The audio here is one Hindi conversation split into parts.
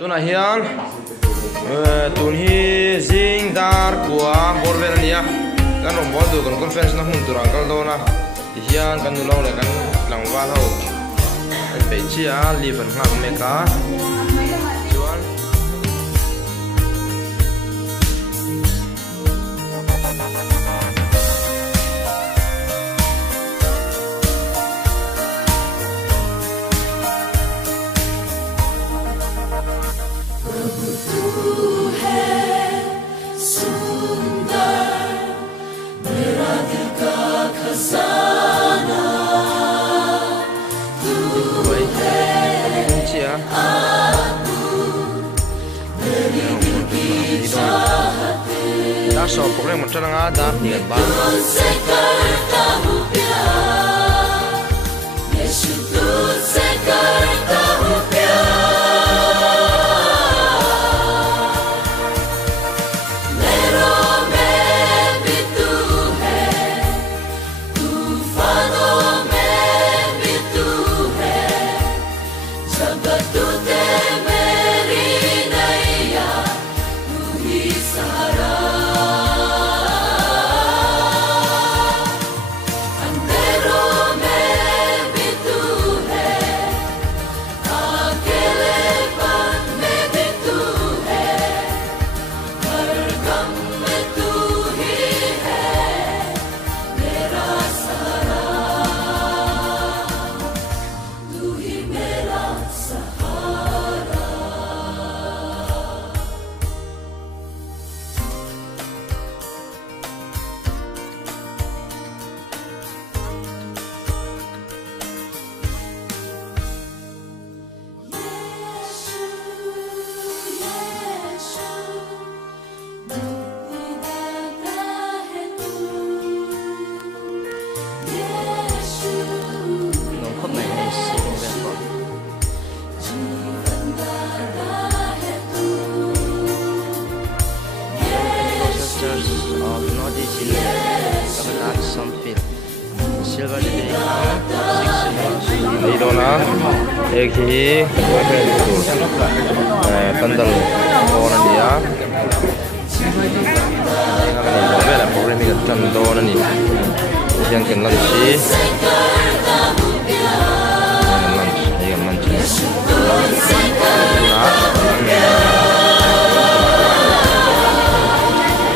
Tuna hian tun hi zing dar kwa borvel ania kan rom bol du kan conference na hun turang kal dona hian kan nu lo le kan langwal ho an pe chia li van ngak me ka chuan so program mo tara nga da ni ba एक ही tandal orang dia yang program ini kan orang ni yang kenal si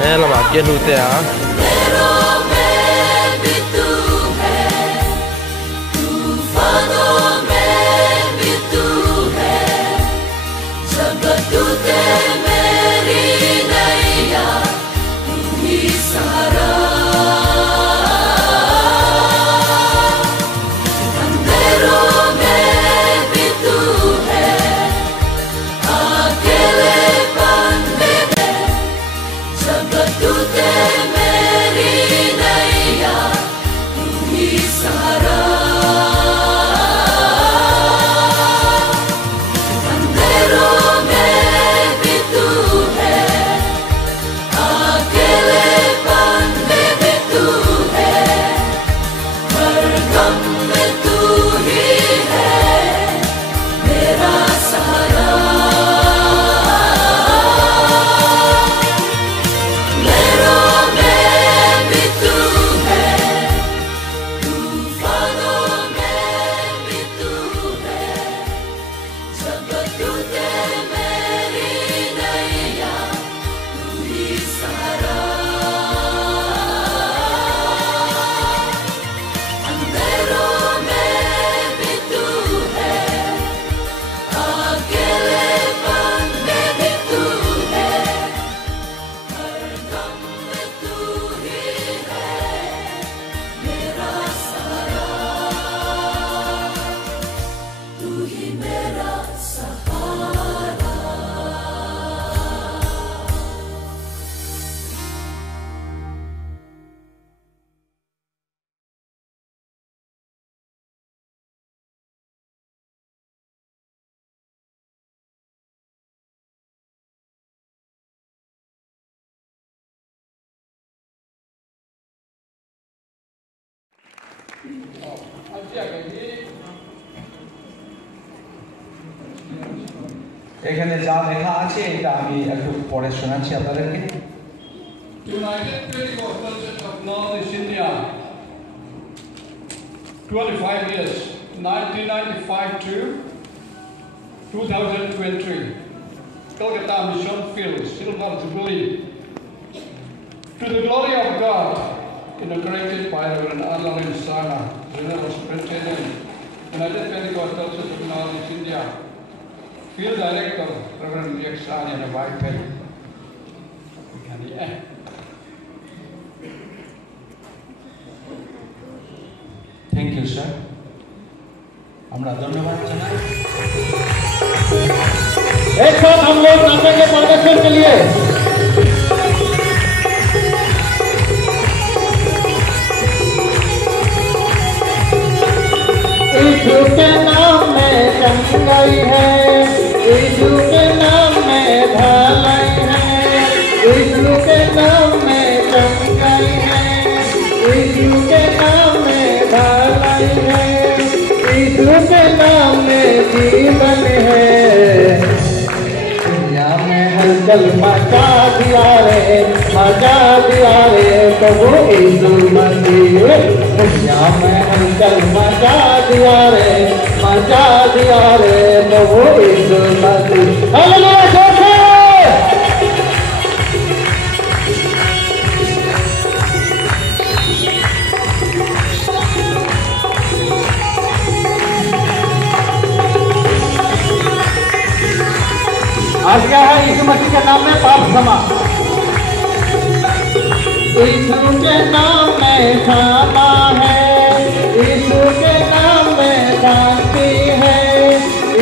yang lama kian hote ya এখানে যা লেখা আছে এটা আমি একটু পড়ে শোনাচ্ছি আপনাদেরকে। United Pentecostal Church of North India, 25 years, 1995 to 2023. Calcutta Mission Field, Silver Jubilee. To the glory of God, inaugurated by Reverend Arnold Sana, General Superintendent, United Pentecostal Church of North India, Field Director, Reverend Jack Sana, and White Pen. Thank you sir. हमरा धन्यवाद जनाए। एक साथ हम लोग नाचेंगे प्रदर्शन के लिए। यीशु के नाम में चंगाई है, यीशु के नाम में भलाई है, यीशु के नाम में चंगाई है, यीशु के नाम में भलाई है, यीशु के नाम में जीवन है। दुनिया में हलचल मचा दिया रे प्रभु यीशु मसीह। दुनिया में हलचल मचा दिया रे प्रभु यीशु मसीह। हालेलुया। आज क्या है? यीशु मसीह के नाम में पाप क्षमा, यीशु के नाम में क्षमा है, यीशु के नाम में शांति है,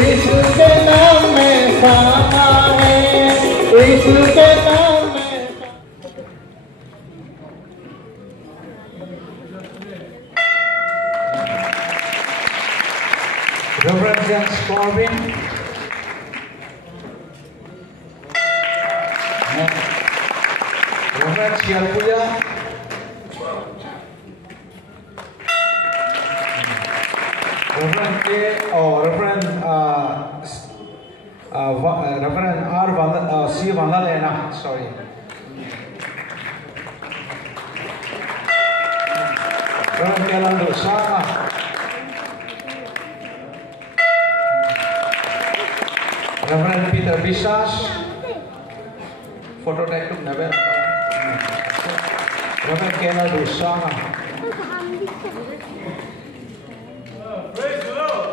यीशु के नाम में क्षमा है, यीशु के नाम में। Reverend James Corbin, Reverend Ciarpuya, Reverend C. Vandalena, sorry. Reverend Kelando Sana, Reverend Peter Bisas, photo tag to never. Reverend Kelando Sana. Praise the Lord.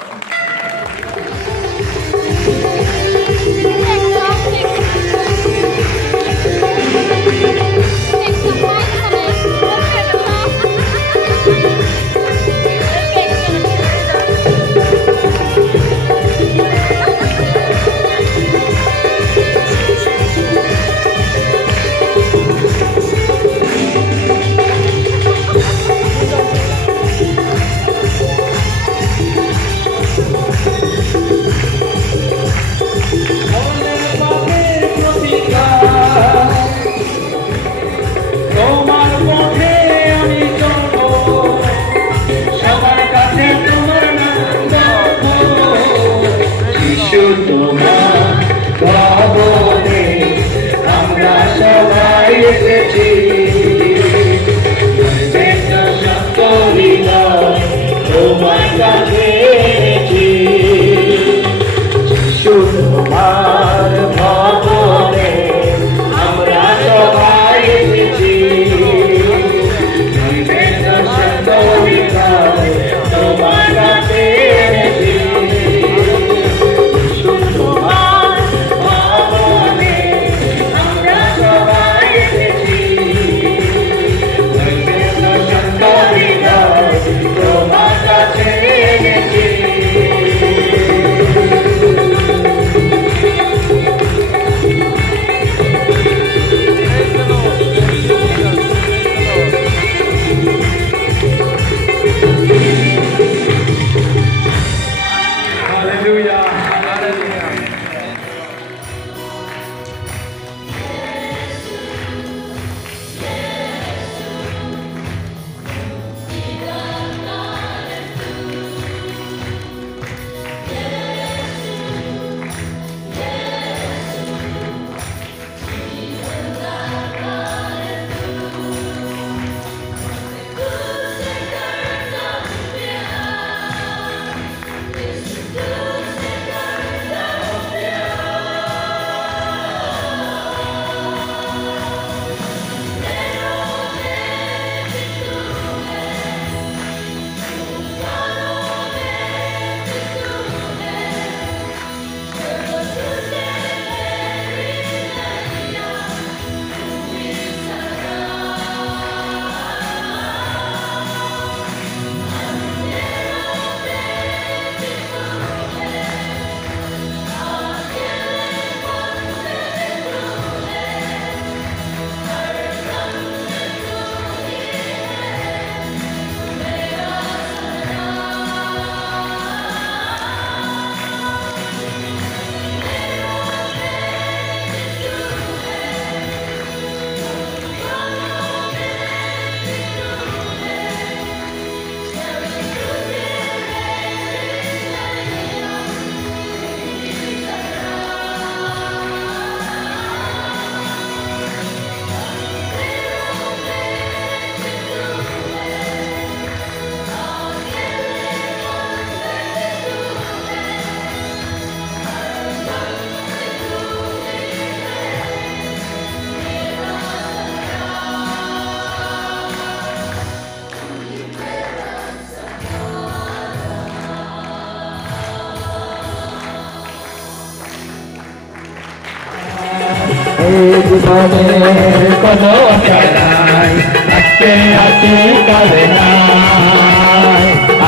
एक मने कोनो चलाई आते आते करना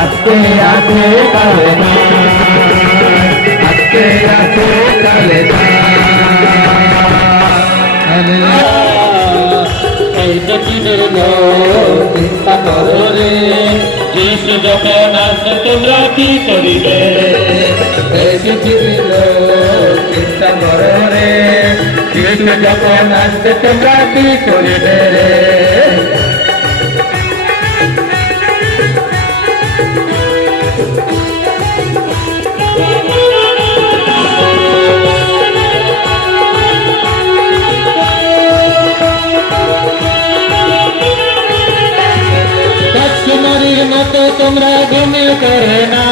आते आते करना आते आते करना এই পৃথিবীর লোক চিন্তা করো রে যিশু যখন আসবে তোমরা কি করিবে এই পৃথিবীর লোক চিন্তা করো রে যিশু যখন আসবে তোমরা কি করিবে রে তোমরা ঘুমিয়ে করে না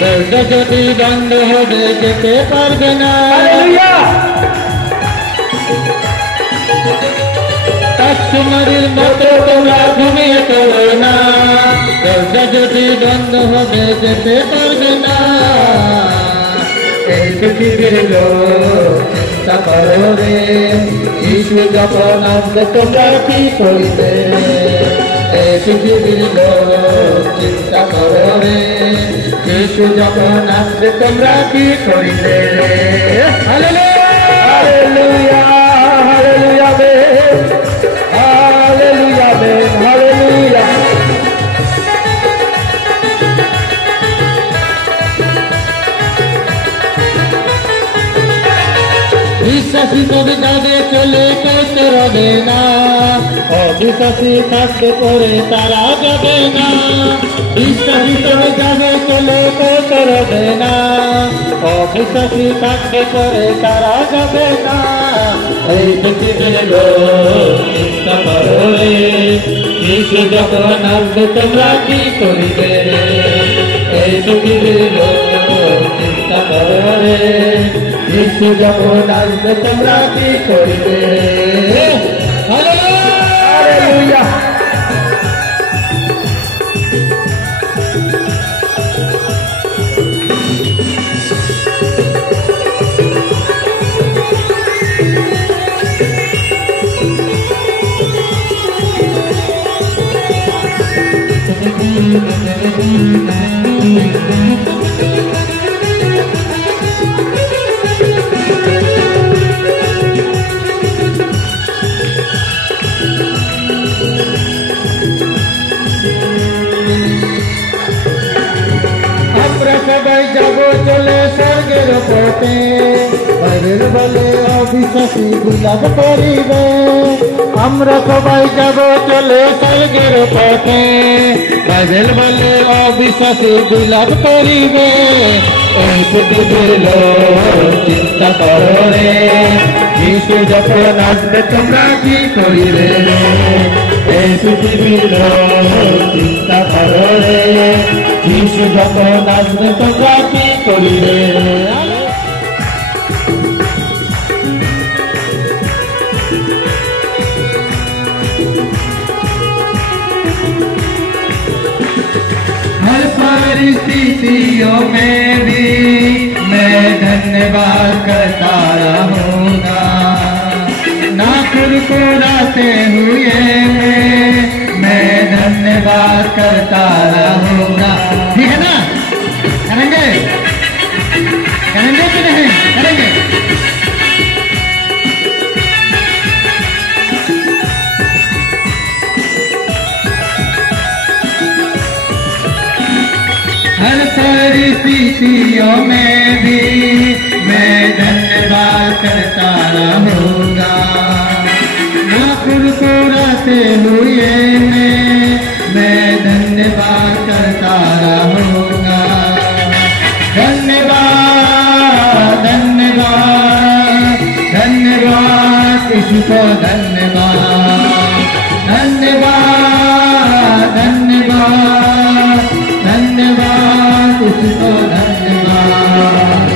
দরজা যদি বন্ধ হবে যেতে পারবে না কাশ্মীরের মতো তোমরা ঘুমিয়ে করে না দরজা যদি বন্ধ হবে যেতে পারবে না এই পৃথিবীর লোক চিন্তা করো রে যিশু যখন আসবে তোমরা কি করবে এই পৃথিবীর লোক চিন্তা করো রে যিশু যখন আসবে তোমরা কি করিবে রে হালেলুয়া হালেলুয়া বে হালেলুয়া বে হালেলুয়া বিশ্বাসী তবে যাবে চলে করতে রবে না অবিশ্বাসী থাকতে করে তারা যাবে না বিশ্বাসী তবে যাবে চলে করতে রবে না অবিশ্বাসী থাকতে করে তারা যাবে না এই পৃথিবীর লোক চিন্তা করো রে যিশু যখন আসবে তোমরা কি করিবে এই পৃথিবীর লোক চিন্তা করো রে যিশু যখন আসবে তোমরা কি করিবে হালেলুয়া সবাই যাব চলে স্বর্গের পথে বাইরের বলে অবিশ্বাসী বিলাপ করিবে আমরা সবাই যাব চলে স্বর্গের পথে বাইরের বলে অবিশ্বাসী বিলাপ করিবে এই পৃথিবীর লোক চিন্তা করো রে যিশু যখন আসবে তোমরা কি করিবে এই পৃথিবীর লোক চিন্তা করো রে যিশু যখন আসবে তোমরা কি করিবে हर परिस्थितियों में भी मैं धन्यवाद करता रहूँगा ना कुरकुराते हुए मैं धन्यवाद करता रहूँगा ठीक है ना करेंगे करेंगे कि नहीं करेंगे हर परिस्थितियों में भी मैं धन्यवाद करता रहूँगा ना कुरकुराते हुए मैं धन्यवाद करता रहूँगा धन्यवाद धन्यवाद धन्यवाद इसको धन्यवाद धन्यवाद धन्यवाद धन्यवाद इसको धन्यवाद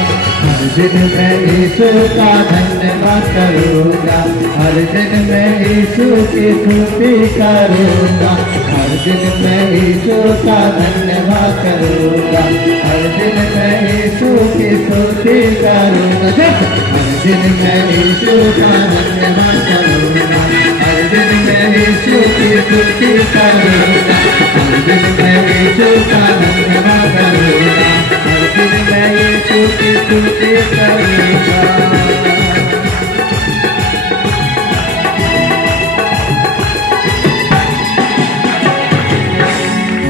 हर दिन मैं यीशु का धन्यवाद करूँगा, हर दिन मैं यीशु की स्तुति करूँगा, हर दिन मैं यीशु का धन्यवाद करूँगा, हर दिन मैं यीशु की स्तुति करूँगा, हर दिन मैं यीशु का धन्यवाद करूँगा, हर दिन मैं यीशु की स्तुति करूँगा, हर दिन मैं यीशु का धन्यवाद करूँगा, हर दिन मैं यीशु की स्तुति करूँगा।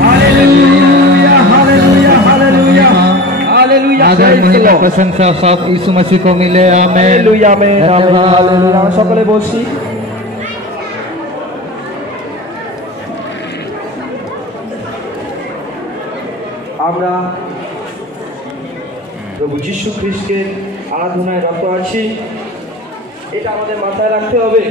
Hallelujah hallelujah hallelujah hallelujah. आदरणीय प्रशंसा सब यीशु मसीह को मिले। Amen hallelujah amen hallelujah. সকলে বলছি আমরা প্রভু যীশু খ্রিস্টের আরাধনায় রত আছি, এটা আমাদের মাথায় রাখতে হবে।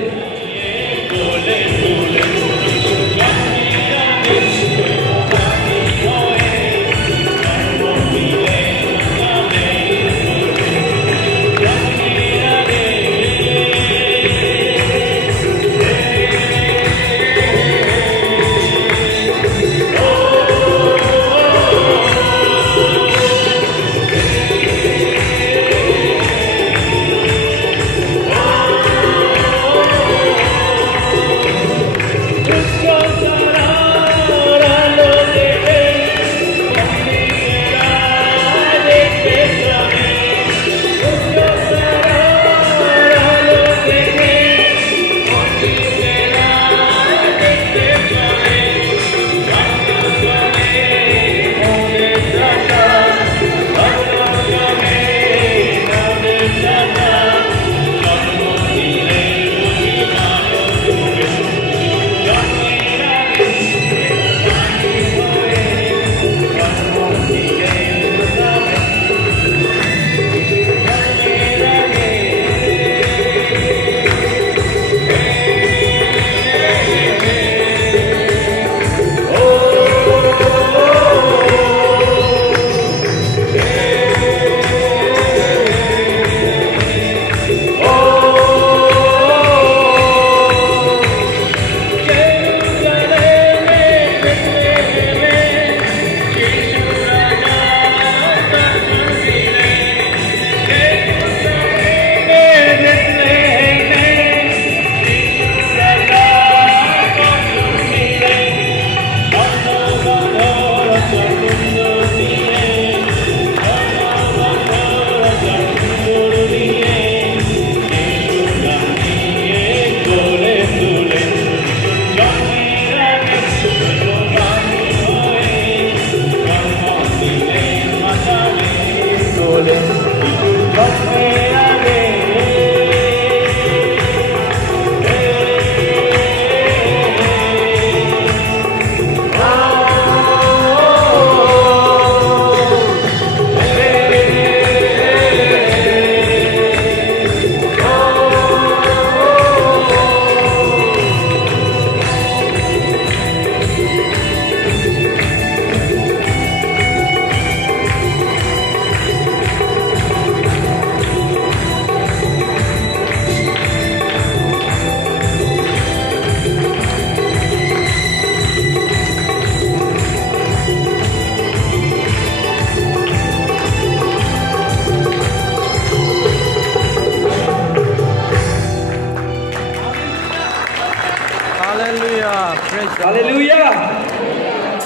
Hallelujah.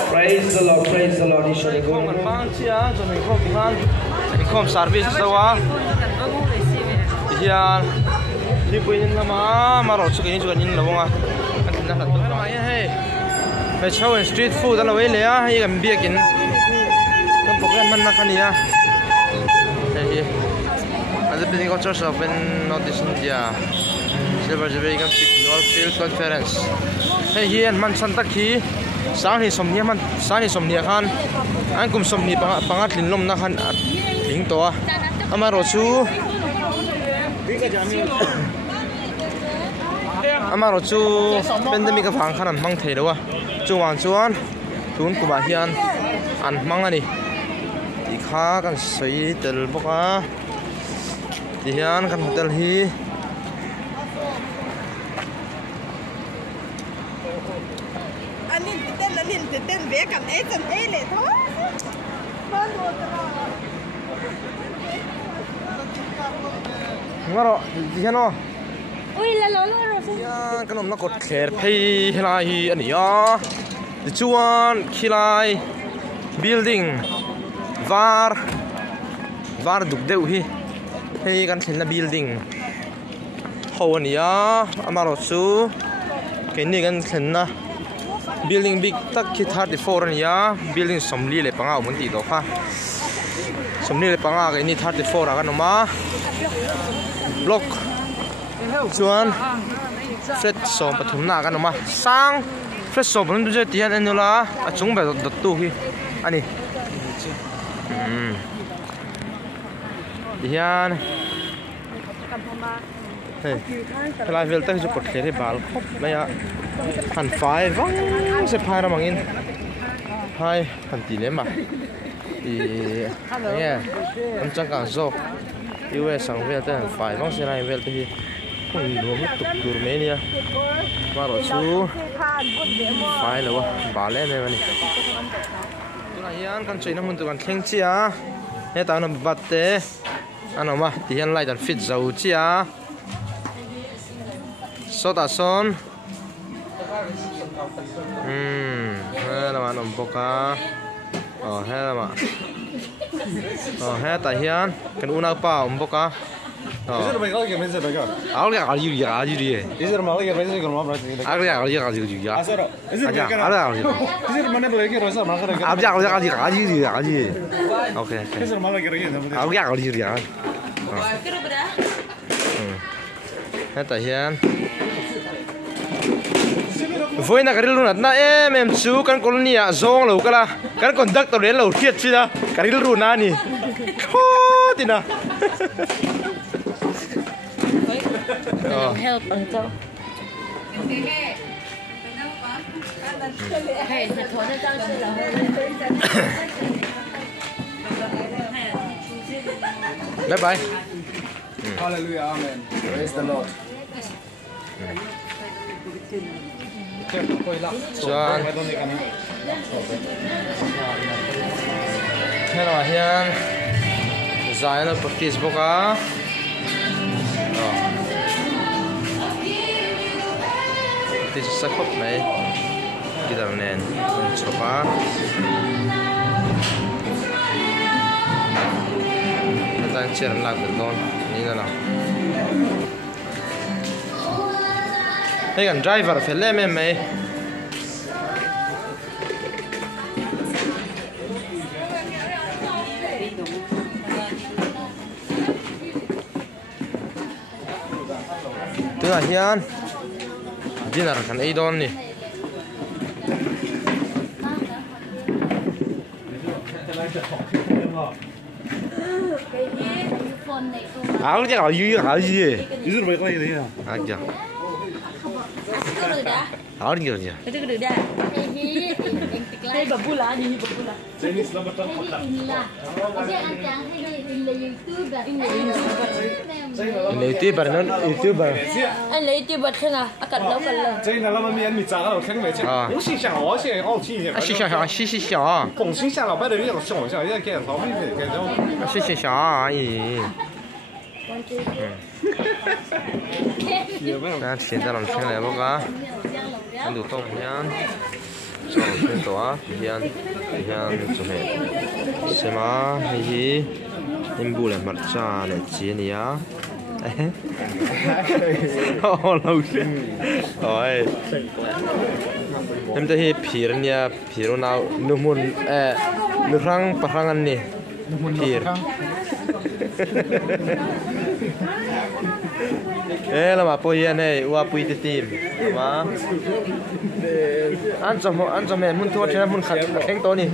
Praise the Lord. Praise the Lord. Ishwari ko. Không cần mang chia cho mình không bị han, mình không service đâu á. Thì đi quên nhưng mà rồi cái chuyện nhìn là không à. Anh đang là tôi mà hay. Phải show street food là vậy à, hay cái bia kín. Cái program mình là cái gì à? Đây. Anh sẽ đi có church open notice India. Silver Jubilee kan Picknor Field Conference. Hey hian man san tak hi sang hi somnia man sang hi somnia khan an kum somni pangat lin lom na khan ling to ama ro chu ama ro chu pandemic phang khan an mang thei lo chuan chuan tun kuma hian an mang ani i kha kan soi tel boka thì hian kan hotel hi anh tên vẽ cầm ấy chân ấy lệ thôi. ngaro thì hian o Ui là lỗ rồi. hian kan nó cột kher phei helai hi ani a ti chuan khilai building var duk deuh hi hei kan thlena building ho ani a amaro chu ke ni kan thlena building big tak ki 34 ani a building somli le panga mun ti do kha somli le panga ke ni 34 a kan ma block chuan flat som pathum na kan ma sang flat som pathum je tian anula achung be dot tu hi ani hian hey lai vel tak chu pot khere bal khop maya han fai wang se phai ra mangin hai han ti le ma nghe am chang ka zo US sang vel ta han fai wang se lai vel te hi kun nuam tuk tur me nia ma ro chu fai lo ba le me mani tuna hian kan choina mun tu kan thleng chia he ta na bat te anoma ti hian lai dan fit zo chia sota son hello ma nom boka hello ma he ta hian kan una pa boka Is er maar ik mensen dat gaan. Alga alju ya alju die Is er maar ik mensen gaan maar praten. alga alju alju ya Asar. Is er maar alga alju Is er maar net lagi rosa maar gaan. alga alju alju alju okay Is er maar lagi rosa. alga alju ya he ta hian voi na karil runat na em chu kan kolonia zong lo kala kan conductor le lo thiet chi na karil ru na ni kho tina Help uncle. Hey, thật thốn nó trang sư là bye bye Hallelujah, amen. Praise the Lord. John hello hian zai na practice boka ti sa khop mai kidar nen chopa tan cher lak don ni na hey kan driver phele me mai tu hian dinner kan ei don ni áo cái áo gì Is er maar lagi dia. aja áo gì vậy Itu gede dah. Ini babula ni babula. Ini selamat datang. ini youtuber non youtuber Anh lấy tiêu bật thế nào? Cắt lâu cắt lâu. 这那么面米炸了，看没吃？我心想，我现在好奇一下。谢谢小谢谢小红心下老板的那个小小，也给老板的给这。谢谢小阿姨那现在我们先来不噶看ดูต้มย่างสองชิ้นตัวย่างจุ่มใช่ไหมฮีนิมบูเลยมัดจ่าเลยจีนี่อ่ะโอ้เราเชื่อโอ้ยนี่จะฮีผีร์เนี่ยผีร์เรานุ่มุนนุ่งครั้งปะครั้งอันนี้ผีร์lama po yan wa pui ti tim ma an chom me mun thua chena mun khat kheng to ni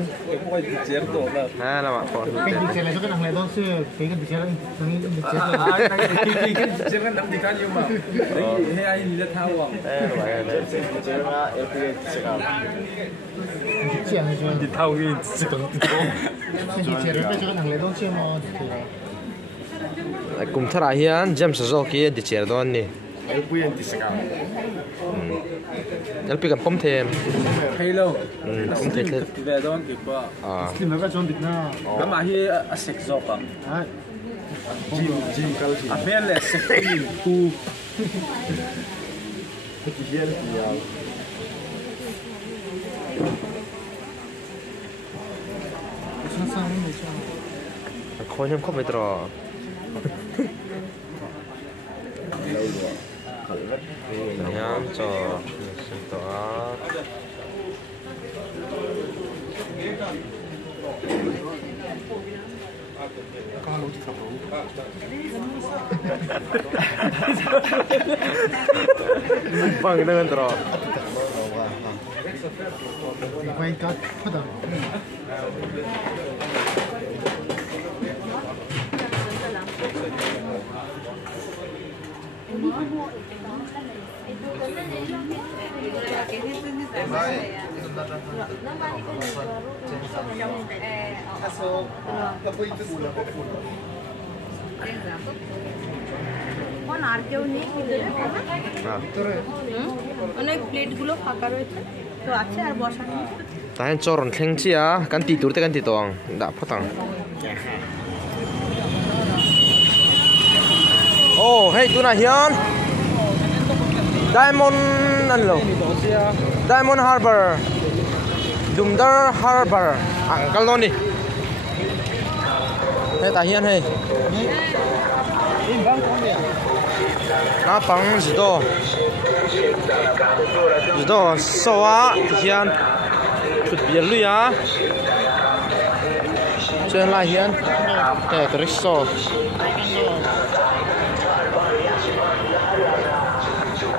ha lama po cái gì chơi này cái thằng này đó xưa cái chơi này thằng Jangan nak dikan you mah. Ini ai lihat hawa. chơi này chơi Di tahu ni sekarang tu. cái gì chơi này cái thằng này đó chơi mà kum thara hian jam sa zo ki di cher don ni el puyen ti saka el pi kan pom them hello pom the the ve don ki pa slim na ka chon dit na ama hi a sek zo pa ha jim kal ki a bel sek ni ku ki hiel ki ya khoi hem khop vetro nhám cho to bang dengan tro quay cắt phát đầu অনেক প্লেটগুলো ফাঁকা রয়েছে তো আছে আর বসানো tahan choron thleng chia kan ti tur te kan ti tong da photang oh hey tuna hian diamond an lo diamond harbor dumdar harbor angkal no ni hey ta hian hey na pang zido soa hian chút biển lui á trên lại hiền để cái rickshaw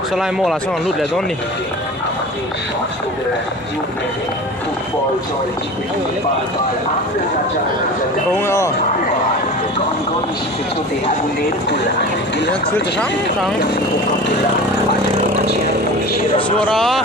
sau lại mua là xong lút lại đón đi không rồi nó cứ từ sáng suara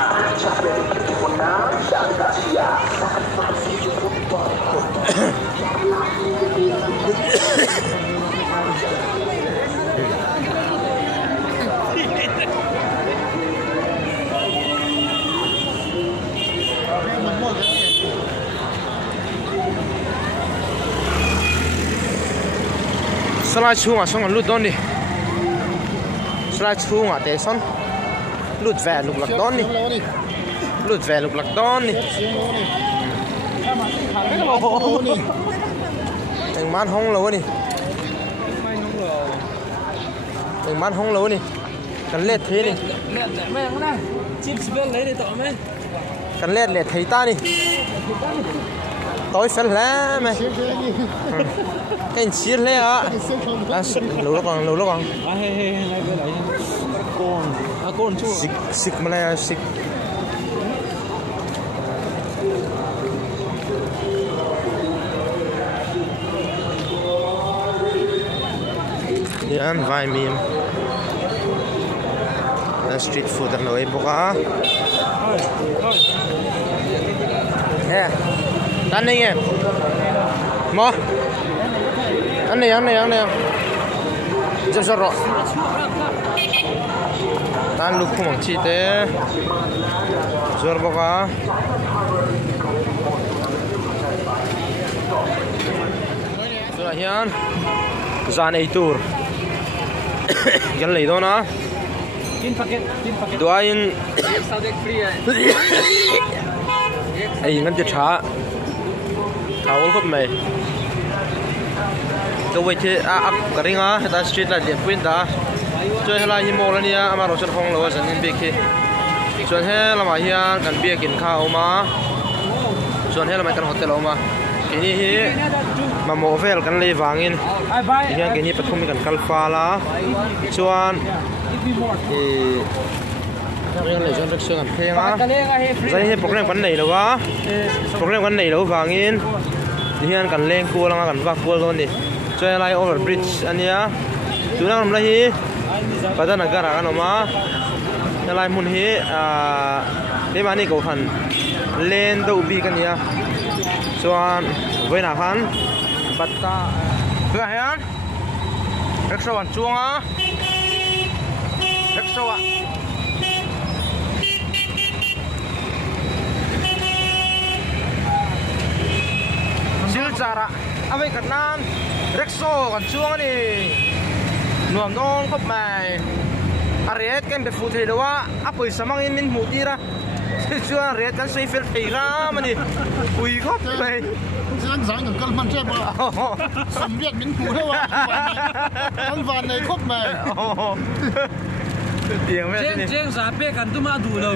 slide chung à xong rồi lút đón đi slide chung à để xong lút về lục lạc đón đi lút về lục lạc đón đi đừng man hông lâu đi đừng man hông lâu đi cần lết thế đi cần lết thấy ta đi tối phấn lẽ mày cái chiết lẽ á lâu lắm còn con chú xịt mà này xịt ăn vài miếng street food ở nơi bốc á nè ăn đi nghe mò ăn này chấm sốt rồi ăn lúc không ăn chi thế rồi bốc á rồi hiền ra này tour gần lấy đó na đôi in ai ngăn chặt tháo khóc mày cái vậy thì cái này á ta street là điểm quên ta chơi là hiểm là nia mà rồi chân phong rồi chân in bia kia chân hết là mà hiền cần biaกินข้าวมาchân hết là mà cần hotel mà cái này hi mà mò vel cần lấy vàng in hiền cái này bắt không cần kalfa la chuan thì riêng lấy chân rất sương ăn phèn á đây hi program vấn này đâu á program vấn này đâu vàng in thì hiền cần lên cua là cần vác cua luôn đi chơi lại over bridge anh nhá chúng ta làm lại hi bắt đầu nãy ra cái mà lại muốn hi cái bạn này cầu hẳn lên đâu bị cái nhá chuan với nào hắn bắt ta cứ hay ăn rickshaw an chuang a rickshaw a silchara avei katnan rickshaw kan chuang ani nuam nong khop mai ariet ken be fu thei lowa a poi samang in min mu tira chuan riet kan sei fel thei ra mani ui khop mai Giang giang ng kalman siya ba? Sambiat min pura wa. Ang van này khop này. Tiếng mẹ. Jeng sa pe kan tu ma du lo.